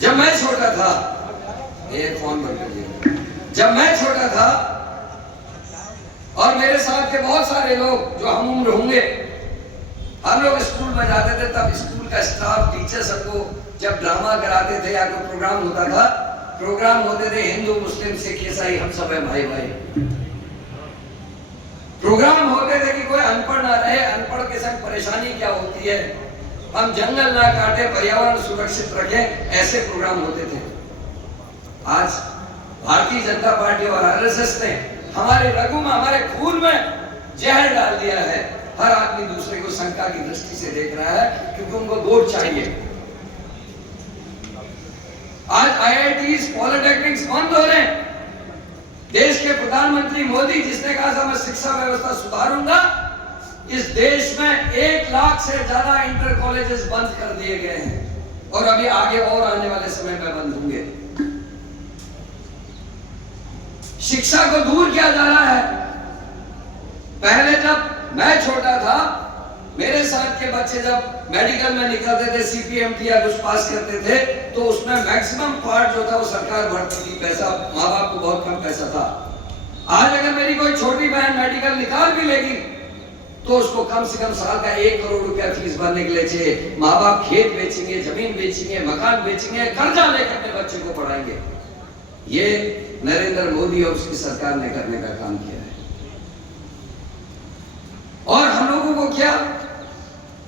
जब मैं छोटा था, ये फोन बंद कर दिया। जब मैं छोटा था और मेरे साथ के बहुत सारे लोग जो हम उम्र होंगे, हम लोग स्कूल में जाते थे, तब स्कूल का स्टाफ, टीचर्स हमको जब ड्रामा कराते थे या कोई प्रोग्राम होता था, प्रोग्राम होते थे हिंदू मुस्लिम सिख ईसाई हम सब है भाई भाई। प्रोग्राम होते थे कि कोई अनपढ़ ना रहे, अनपढ़ के संग परेशानी क्या होती है, हम जंगल ना काटे, पर्यावरण सुरक्षित रखें, ऐसे प्रोग्राम होते थे। आज भारतीय जनता पार्टी और आरएसएस ने हमारे रगों में, हमारे खून में जहर डाल दिया है। हर आदमी दूसरे को शंका की दृष्टि से देख रहा है क्योंकि उनको वोट चाहिए। आज आईआईटीज, पॉलिटेक्निक्स बंद हो रहे हैं। देश के प्रधानमंत्री मोदी जिसने कहा था मैं शिक्षा व्यवस्था सुधारूंगा, इस देश में 1 लाख से ज्यादा इंटर कॉलेजेस बंद कर दिए गए हैं और अभी आगे और आने वाले समय में बंद होंगे। शिक्षा को दूर किया जा रहा है। पहले जब मैं छोटा था, मेरे साथ के बच्चे जब मेडिकल में निकलते थे, सीपीएमटी या कुछ पास करते थे, तो उसमें मैक्सिमम पार्ट जो था वो सरकार भरती थी, पैसा माँ बाप को बहुत कम पैसा था। आज अगर मेरी कोई छोटी बहन मेडिकल निकाल भी लेगी तो उसको कम से कम साल का 1 करोड़ रुपया फीस भरने के लिए चाहिए। माँ बाप खेत बेचेंगे, जमीन बेचेंगे, मकान बेचेंगे, कर्जा लेकर अपने बच्चे को पढ़ाएंगे। ये नरेंद्र मोदी और उसकी सरकार ने करने का काम किया है। और हम लोगों को क्या,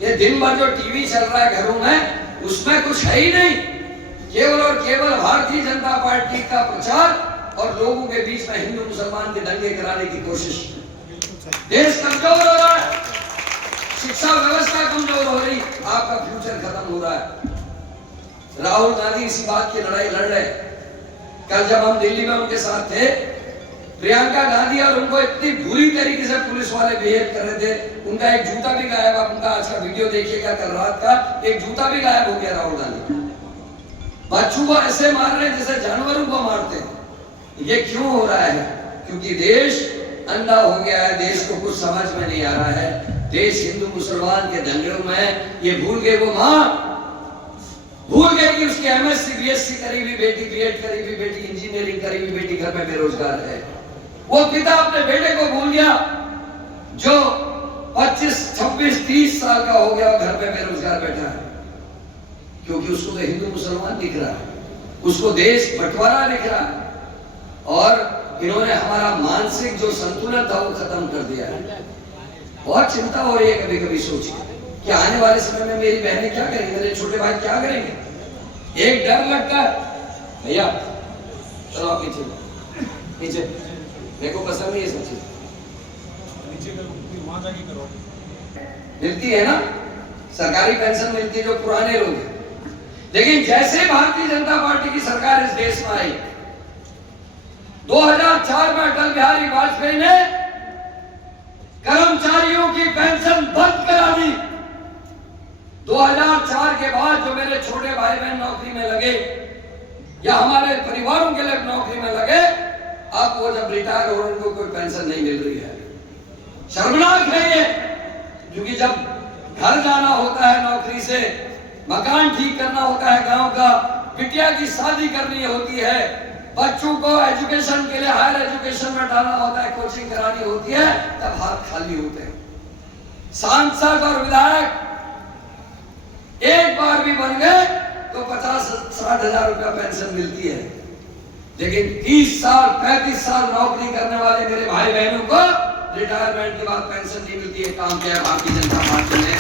ये दिन भर जो टीवी चल रहा है घरों में, उसमें कुछ है ही नहीं, केवल और केवल भारतीय जनता पार्टी का प्रचार और लोगों के बीच में हिंदू मुसलमान के दंगे कराने की कोशिश। देश कमजोर हो रहा है, शिक्षा व्यवस्था कमजोर हो रही, आपका फ्यूचर खत्म हो रहा है। राहुल गांधी इसी बात की लड़ाई लड़ रहे। कल जब हम दिल्ली में उनके साथ थे, प्रियंका गांधी और उनको इतनी बुरी तरीके से पुलिस वाले बिहेव कर रहे थे, उनका एक जूता भी गायब, आप उनका आज का वीडियो देखिएगा, कल रात का एक जूता भी गायब हो गया राहुल गांधी। बच्चों को ऐसे मार रहे हैं जैसे जानवरों को मारते हैं। ये क्यों हो रहा है? क्योंकि देश अंधा हो गया है, देश को कुछ समझ में नहीं आ रहा है। देश हिंदू मुसलमान के दंगों में ये भूल गए, वो माँ भूल गए कि उसकी एमएससी बीएससी करी हुई बेटी, बीएड करी हुई बेटी, इंजीनियरिंग करी हुई बेटी घर में बेरोजगार है। वो पिता अपने बेटे को भूल गया जो 25, 26, 30 साल का हो गया, घर में बेरोजगार बैठा है, क्योंकि उसको तो हिंदू मुसलमान दिख रहा है, उसको देश बंटवारा दिख रहा है। और इन्होंने हमारा मानसिक जो संतुलन था वो खत्म कर दिया है। बहुत चिंता हो रही है कभी कभी सोचिए कि आने वाले समय में मेरी बहनें क्या करेंगी, मेरे छोटे भाई क्या करेंगे। एक डर लगता है, भैया चलो आप नीचे नीचे, मेरे को पसंद नहीं है सब चीज। मिलती है ना, सरकारी पेंशन मिलती है जो पुराने लोग हैं। लेकिन जैसे भारतीय जनता पार्टी की सरकार इस देश में आई, 2004 में अटल बिहारी वाजपेयी ने कर्मचारियों की पेंशन बंद करा दी। 2004 के बाद जो मेरे छोटे भाई बहन नौकरी में लगे या हमारे परिवारों के लोग नौकरी में लगे, अब वो जब रिटायर हो रहे उनको कोई पेंशन नहीं मिल रही है। शर्मनाक है ये, क्योंकि जब घर जाना होता है नौकरी से, मकान ठीक करना होता है गांव का, बिटिया की शादी करनी होती है, बच्चों को एजुकेशन के लिए हायर एजुकेशन में डालना होता है, कोचिंग करानी होती है, तब हाथ खाली होते हैं। सांसद और विधायक एक बार भी बन गए तो 50-60 हजार रुपया पेंशन मिलती है। लेकिन 30 साल 35 साल नौकरी करने वाले मेरे भाई बहनों को रिटायरमेंट के बाद पेंशन नहीं मिलती है। काम किया भारतीय जनता पार्टी ने।